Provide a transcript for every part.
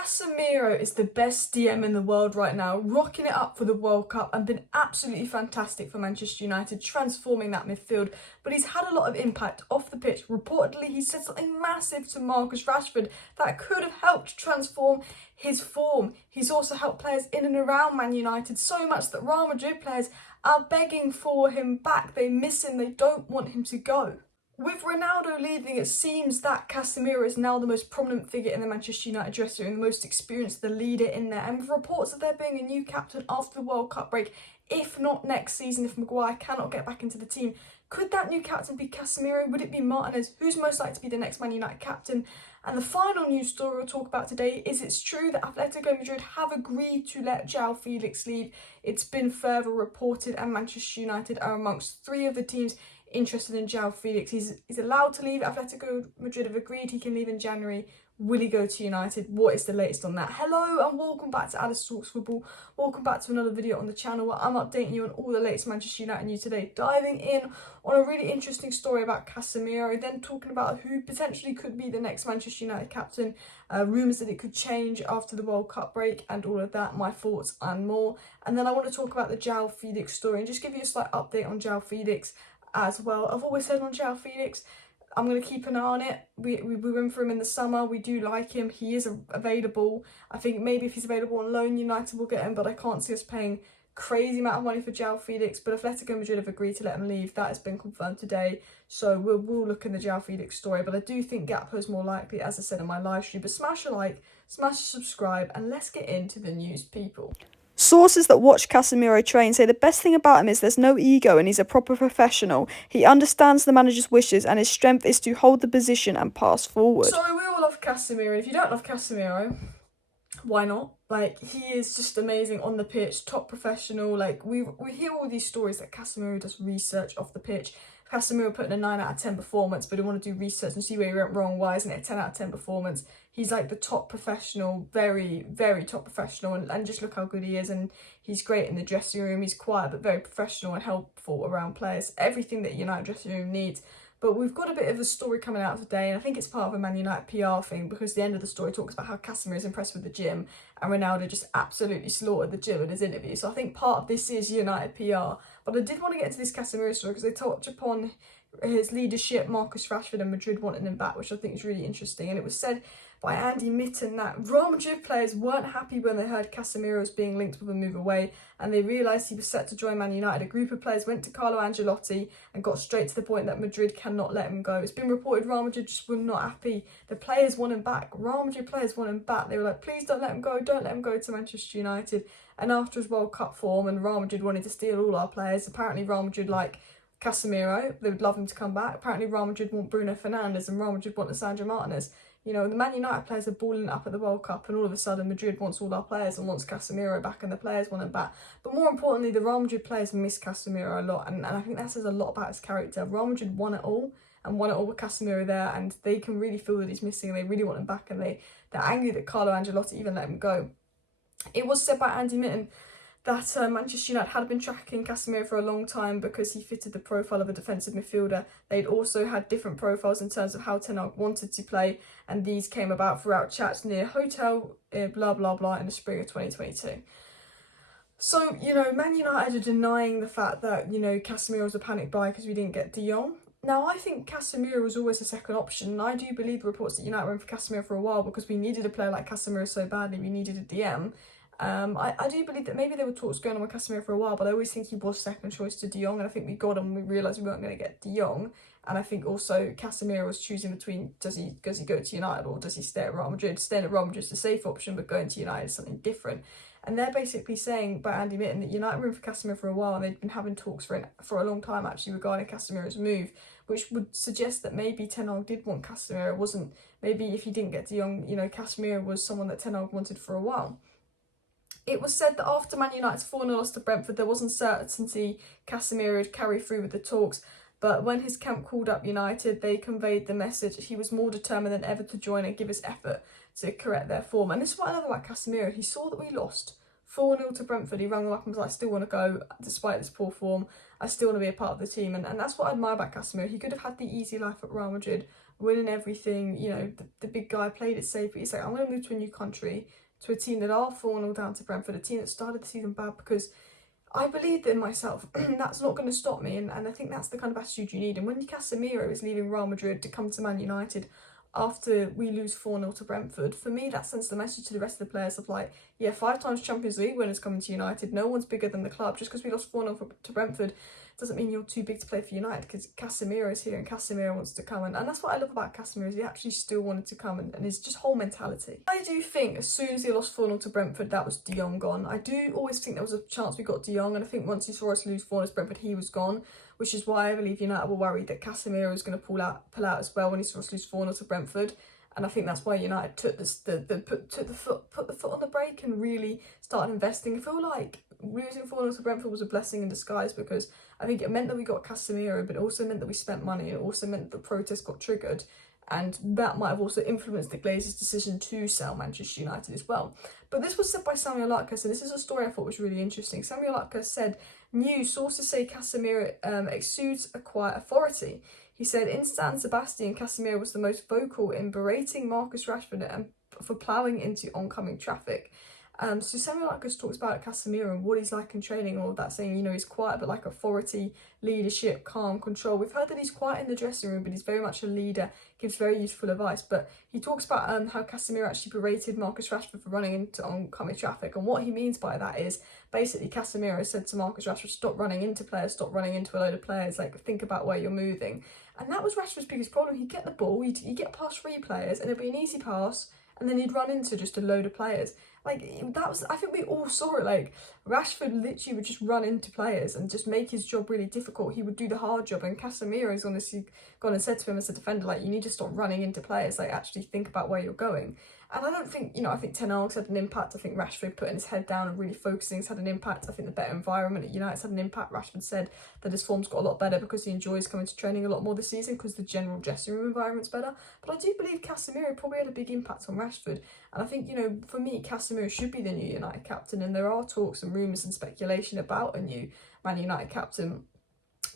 Casemiro is the best DM in the world right now, rocking it up for the World Cup and been absolutely fantastic for Manchester United, transforming that midfield. But he's had a lot of impact off the pitch. Reportedly, he said something massive to Marcus Rashford that could have helped transform his form. He's also helped players in and around Man United so much that Real Madrid players are begging for him back. They miss him, they don't want him to go. With Ronaldo leaving, it seems that Casemiro is now the most prominent figure in the Manchester United dressing room, the most experienced, the leader in there. And with reports of there being a new captain after the World Cup break, if not next season, if Maguire cannot get back into the team, could that new captain be Casemiro? Would it be Martinez? Who's most likely to be the next Man United captain? And the final news story we'll talk about today is it's true that Atletico Madrid have agreed to let Joao Felix leave. It's been further reported, and Manchester United are amongst three of the teams interested in Joao Felix. He's allowed to leave. Atletico Madrid have agreed he can leave in January. Will he go to United? What is the latest on that? Hello and welcome back to Alice Talks Football. Welcome back to another video on the channel where I'm updating you on all the latest Manchester United news today. Diving in on a really interesting story about Casemiro, then talking about who potentially could be the next Manchester United captain, rumours that it could change after the World Cup break and all of that, my thoughts and more. And then I want to talk about the Joao Felix story and just give you a slight update on Joao Felix as well. I've always said on Joao Felix, I'm going to keep an eye on it. We went for him in the summer. We do like him. He is available. I think maybe if he's available on loan, United will get him, but I can't see us paying crazy amount of money for Joao Felix. But Atletico Madrid have agreed to let him leave. That has been confirmed today. So we'll look in the Joao Felix story. But I do think Gakpo is more likely, as I said in my live stream. But smash a like, smash a subscribe, and let's get into the news, people. Sources that watch Casemiro train say the best thing about him is there's no ego and he's a proper professional. He understands the manager's wishes and his strength is to hold the position and pass forward. So we all love Casemiro. If you don't love Casemiro, why not? Like, he is just amazing on the pitch, top professional. Like, we hear all these stories that Casemiro does research off the pitch. Casemiro put in a 9 out of 10 performance, but they want to do research and see where he went wrong. Why isn't it a 10 out of 10 performance? He's like the top professional, very, very top professional, and just look how good he is. And he's great in the dressing room. He's quiet but very professional and helpful around players. Everything that United dressing room needs. But we've got a bit of a story coming out today, and I think it's part of a Man United PR thing, because the end of the story talks about how Casemiro is impressed with the gym and Ronaldo just absolutely slaughtered the gym in his interview. So I think part of this is United PR. But I did want to get to this Casemiro story because they touch upon his leadership, Marcus Rashford and Madrid wanting him back, which I think is really interesting. And it was said by Andy Mitten that Real Madrid players weren't happy when they heard Casemiro was being linked with a move away, and they realised he was set to join Man United. A group of players went to Carlo Ancelotti and got straight to the point that Madrid cannot let him go. It's been reported Real Madrid just were not happy. The players want him back. Real Madrid players want him back. They were like, please don't let him go. Don't let him go to Manchester United. And after his World Cup form and Real Madrid wanted to steal all our players, apparently Real Madrid like Casemiro, they would love him to come back. Apparently Real Madrid want Bruno Fernandes and Real Madrid want Lisandro Martinez. You know, the Man United players are balling up at the World Cup, and all of a sudden Madrid wants all our players and wants Casemiro back, and the players want him back. But more importantly, the Real Madrid players miss Casemiro a lot, and I think that says a lot about his character. Real Madrid won it all, and won it all with Casemiro there, and they can really feel that he's missing, and they really want him back, and they're angry that Carlo Ancelotti even let him go. It was said by Andy Mitten that Manchester United had been tracking Casemiro for a long time because he fitted the profile of a defensive midfielder. They'd also had different profiles in terms of how Ten Hag wanted to play, and these came about throughout chats near hotel, blah, blah, blah, in the spring of 2022. So, you know, Man United are denying the fact that, you know, Casemiro was a panic buy because we didn't get De Jong. Now, I think Casemiro was always a second option, and I do believe the reports that United were in for Casemiro for a while because we needed a player like Casemiro so badly, we needed a DM. I do believe that maybe there were talks going on with Casemiro for a while, but I always think he was second choice to De Jong, and I think we got him when we realised we weren't going to get De Jong. And I think also Casemiro was choosing between does he go to United or does he stay at Real Madrid? Staying at Real Madrid is the safe option, but going to United is something different. And they're basically saying by Andy Mitten that United were in for Casemiro for a while, and they'd been having talks for a long time actually regarding Casemiro's move, which would suggest that maybe Ten Hag did want Casemiro. It wasn't, maybe if he didn't get De Jong, you know, Casemiro was someone that Ten Hag wanted for a while. It was said that after Man United's 4-0 loss to Brentford, there wasn't certainty Casemiro would carry through with the talks. But when his camp called up United, they conveyed the message he was more determined than ever to join and give his effort to correct their form. And this is what I love about Casemiro. He saw that we lost 4-0 to Brentford. He rang them up and was like, I still want to go despite this poor form. I still want to be a part of the team. And that's what I admire about Casemiro. He could have had the easy life at Real Madrid winning everything. You know, the big guy played it safe, but he's like, I'm going to move to a new country, to a team that are 4-0 down to Brentford, a team that started the season bad, because I believed in myself. That's not going to stop me, and I think that's the kind of attitude you need. And when Casemiro is leaving Real Madrid to come to Man United after we lose 4-0 to Brentford, for me that sends the message to the rest of the players of like, yeah, 5 times Champions League winners coming to United, no one's bigger than the club. Just because we lost 4-0 to Brentford doesn't mean you're too big to play for United, because Casemiro is here and Casemiro wants to come, and that's what I love about Casemiro, is he actually still wanted to come, and his just whole mentality. I do think as soon as he lost 4-0 to Brentford, that was De Jong gone. I do always think there was a chance we got De Jong, and I think once he saw us lose 4-0 to Brentford, he was gone, which is why I believe United were worried that Casemiro was going to pull out as well when he saw us lose 4-0 to Brentford. And I think that's why United took put the foot on the brake and really started investing. I feel like losing 4-0 to Brentford was a blessing in disguise, because I think it meant that we got Casemiro, but it also meant that we spent money, and it also meant that the protest got triggered. And that might have also influenced the Glazers' decision to sell Manchester United as well. But this was said by Samuel Lutkes, and this is a story I thought was really interesting. Samuel Lutkes said, "New sources say Casemiro exudes a quiet authority." He said, "In San Sebastian, Casemiro was the most vocal in berating Marcus Rashford and for ploughing into oncoming traffic." So Samuel Lutkes talks about Casemiro and what he's like in training and all of that, saying, you know, he's quiet but like authority, leadership, calm, control. We've heard that he's quiet in the dressing room, but he's very much a leader, gives very useful advice. But he talks about how Casemiro actually berated Marcus Rashford for running into oncoming traffic, and what he means by that is basically Casemiro said to Marcus Rashford, stop running into players, stop running into a load of players, like think about where you're moving. And that was Rashford's biggest problem. He'd get the ball, he'd get past 3 players, and it'd be an easy pass, and then he'd run into just a load of players. Like, that was, I think we all saw it, like, Rashford literally would just run into players and just make his job really difficult. He would do the hard job, and Casemiro's honestly gone and said to him as a defender, like, you need to stop running into players, like, actually think about where you're going. And I don't think, you know, I think Ten Hag's had an impact. I think Rashford putting his head down and really focusing has had an impact. I think the better environment at United's had an impact. Rashford said that his form's got a lot better because he enjoys coming to training a lot more this season because the general dressing room environment's better. But I do believe Casemiro probably had a big impact on Rashford. And I think, you know, for me, Casemiro should be the new United captain. And there are talks and rumours and speculation about a new Man United captain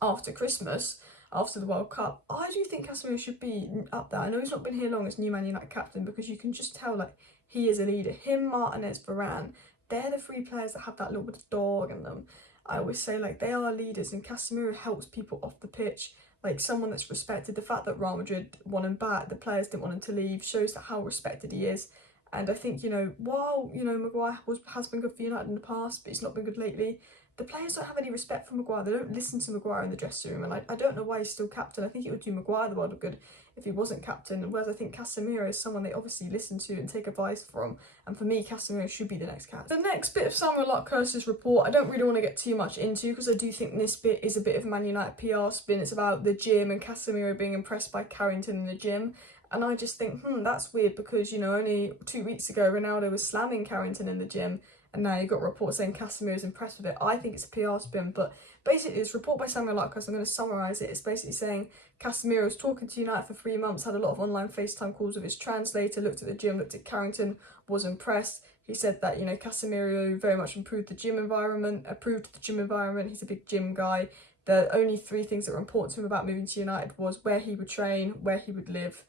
after Christmas, after the World Cup. I do think Casemiro should be up there. I know he's not been here long as new Man United captain, because you can just tell, like, he is a leader. Him, Martinez, Varane, they're the 3 players that have that little bit of dog in them. I always say, like, they are leaders, and Casemiro helps people off the pitch, like someone that's respected. The fact that Real Madrid won him back, the players didn't want him to leave, shows that how respected he is. And I think, you know, while, you know, Maguire has been good for United in the past, but he's not been good lately, the players don't have any respect for Maguire. They don't listen to Maguire in the dressing room, and I don't know why he's still captain. I think it would do Maguire the world of good if he wasn't captain, whereas I think Casemiro is someone they obviously listen to and take advice from, and for me, Casemiro should be the next captain. The next bit of Samuel Lutkes' report, I don't really want to get too much into, because I do think this bit is a bit of Man United PR spin. It's about the gym and Casemiro being impressed by Carrington in the gym. And I just think, that's weird, because, you know, only 2 weeks ago, Ronaldo was slamming Carrington in the gym, and now you've got reports saying Casemiro is impressed with it. I think it's a PR spin, but basically it's a report by Samuel Lutkes. I'm going to summarise it. It's basically saying Casemiro was talking to United for 3 months, had a lot of online FaceTime calls with his translator, looked at the gym, looked at Carrington, was impressed. He said that, you know, Casemiro very much improved the gym environment, approved the gym environment. He's a big gym guy. The only 3 things that were important to him about moving to United was where he would train, where he would live,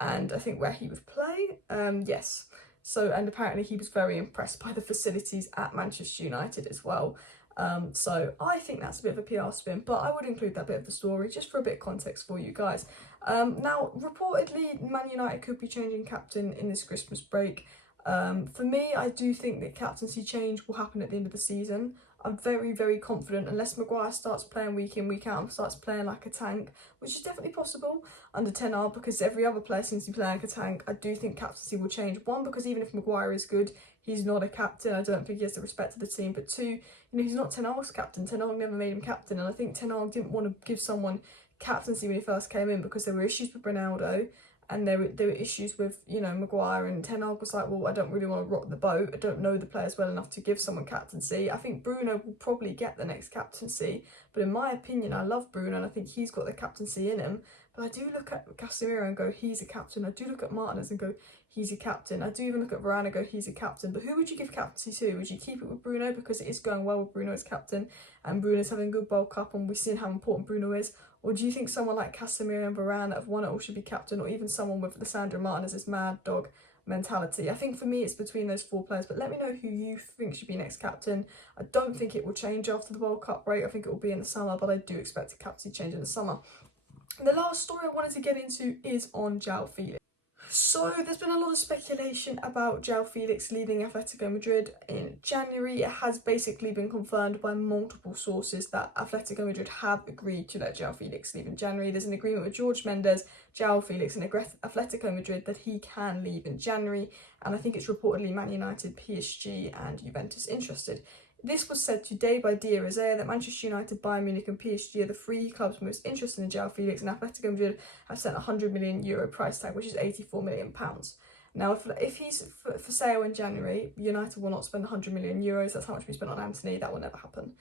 and I think where he would play. Yes. So, and apparently he was very impressed by the facilities at Manchester United as well. So I think that's a bit of a PR spin, but I would include that bit of the story just for a bit of context for you guys. Now, reportedly, Man United could be changing captain in this Christmas break. For me, I do think that captaincy change will happen at the end of the season. I'm very, very confident, unless Maguire starts playing week in, week out, and starts playing like a tank, which is definitely possible under Ten Hag, because every other player seems to be playing like a tank. I do think captaincy will change. 1, because even if Maguire is good, he's not a captain. I don't think he has the respect of the team. But 2, you know, he's not Ten Hag's captain. Ten Hag never made him captain, and I think Ten Hag didn't want to give someone captaincy when he first came in, because there were issues with Ronaldo, and there were issues with, you know, Maguire, and Ten Hag was like, well, I don't really want to rock the boat. I don't know the players well enough to give someone captaincy. I think Bruno will probably get the next captaincy, but in my opinion, I love Bruno, and I think he's got the captaincy in him. But I do look at Casemiro and go, he's a captain. I do look at Martinez and go, he's a captain. I do even look at Varane and go, he's a captain. But who would you give captaincy to? Would you keep it with Bruno because it is going well with Bruno as captain, and Bruno's having a good World Cup, and we've seen how important Bruno is? Or do you think someone like Casemiro and Varane that have won it all should be captain, or even someone with Lissandro Martinez, this mad dog mentality? I think for me it's between those 4 players, but let me know who you think should be next captain. I don't think it will change after the World Cup break. I think it will be in the summer, but I do expect a captaincy change in the summer. The last story I wanted to get into is on Joao Felix. So there's been a lot of speculation about Joao Felix leaving Atletico Madrid in January. It has basically been confirmed by multiple sources that Atletico Madrid have agreed to let Joao Felix leave in January. There's an agreement with Jorge Mendes, Joao Felix and Atletico Madrid that he can leave in January, and I think it's reportedly Man United, PSG and Juventus interested. This was said today by Dia Isaiah that Manchester United, Bayern Munich and PSG are the 3 clubs most interested in Joao Felix, and Atletico Madrid have sent a €100 million price tag, which is £84 million. Now, if he's for sale in January, United will not spend €100 million. That's how much we spent on Anthony. That will never happen.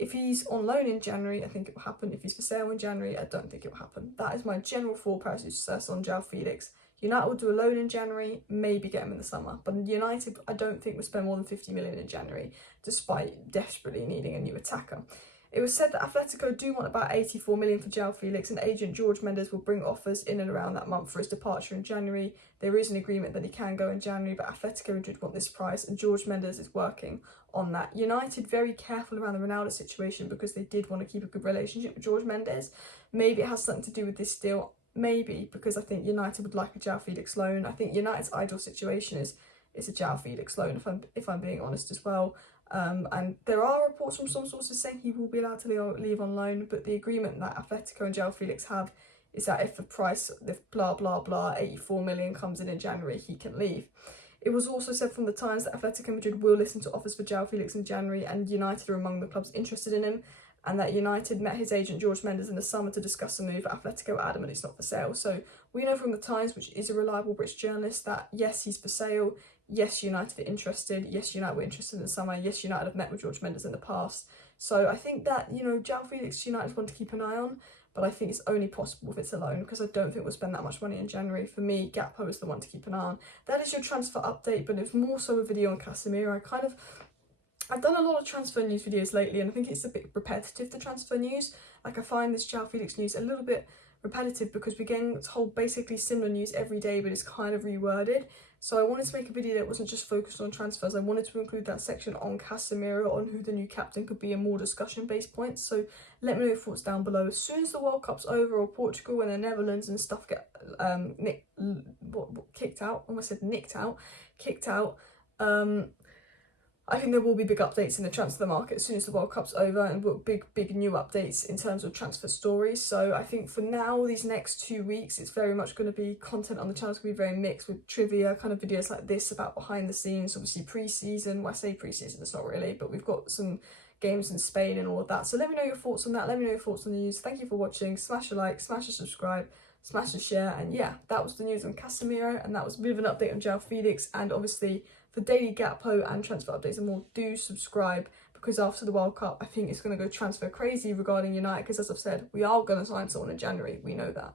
If he's on loan in January, I think it will happen. If he's for sale in January, I don't think it will happen. That is my general thought process on Joao Felix. United will do a loan in January, maybe get him in the summer. But United, I don't think will spend more than $50 million in January, despite desperately needing a new attacker. It was said that Atletico do want about $84 million for Joao Felix, and agent Jorge Mendes will bring offers in and around that month for his departure in January. There is an agreement that he can go in January, but Atletico Madrid want this price, and Jorge Mendes is working on that. United very careful around the Ronaldo situation because they did want to keep a good relationship with Jorge Mendes. Maybe it has something to do with this deal. Maybe because I think United would like a Joao Felix loan. I think United's ideal situation is a Joao Felix loan, if I'm being honest as well. And there are reports from some sources saying he will be allowed to leave on loan, but the agreement that Atletico and Joao Felix have is that if the price, if blah blah blah, 84 million comes in January, he can leave. It was also said from the Times that Atletico Madrid will listen to offers for Joao Felix in January, and United are among the clubs interested in him, and that United met his agent Jorge Mendes in the summer to discuss the move. Atletico are adamant it's not for sale. So we know from the Times, which is a reliable British journalist, that yes, he's for sale. Yes, United are interested. Yes, United were interested in the summer. Yes, United have met with Jorge Mendes in the past. So I think that, Joao Felix, United want to keep an eye on, but I think it's only possible if it's a loan, because I don't think we'll spend that much money in January. For me, Gakpo is the one to keep an eye on. That is your transfer update, but it's more so a video on Casemiro. I've done a lot of transfer news videos lately, and I think it's a bit repetitive, the transfer news. Like, I find this Joao Felix news a little bit repetitive because we're getting told basically similar news every day, but it's kind of reworded. So I wanted to make a video that wasn't just focused on transfers. I wanted to include that section on Casemiro, on who the new captain could be, and more discussion-based points. So let me know your thoughts down below. As soon as the World Cup's over, or Portugal and the Netherlands and stuff get kicked out, I think there will be big updates in the transfer market as soon as the World Cup's over, and big new updates in terms of transfer stories. So I think for now, these next 2 weeks, it's very much going to be content on the channel. It's going to be very mixed with trivia, kind of videos like this about behind the scenes, obviously pre-season. Well, I say pre-season, it's not really, but we've got some games in Spain and all of that. So let me know your thoughts on that. Let me know your thoughts on the news. Thank you for watching. Smash a like, smash a subscribe, smash a share. And yeah, that was the news on Casemiro, and that was a bit of an update on Joao Felix. And obviously, for daily Gakpo and transfer updates and more, do subscribe, because after the World Cup, I think it's going to go transfer crazy regarding United, because as I've said, we are going to sign someone in January. We know that.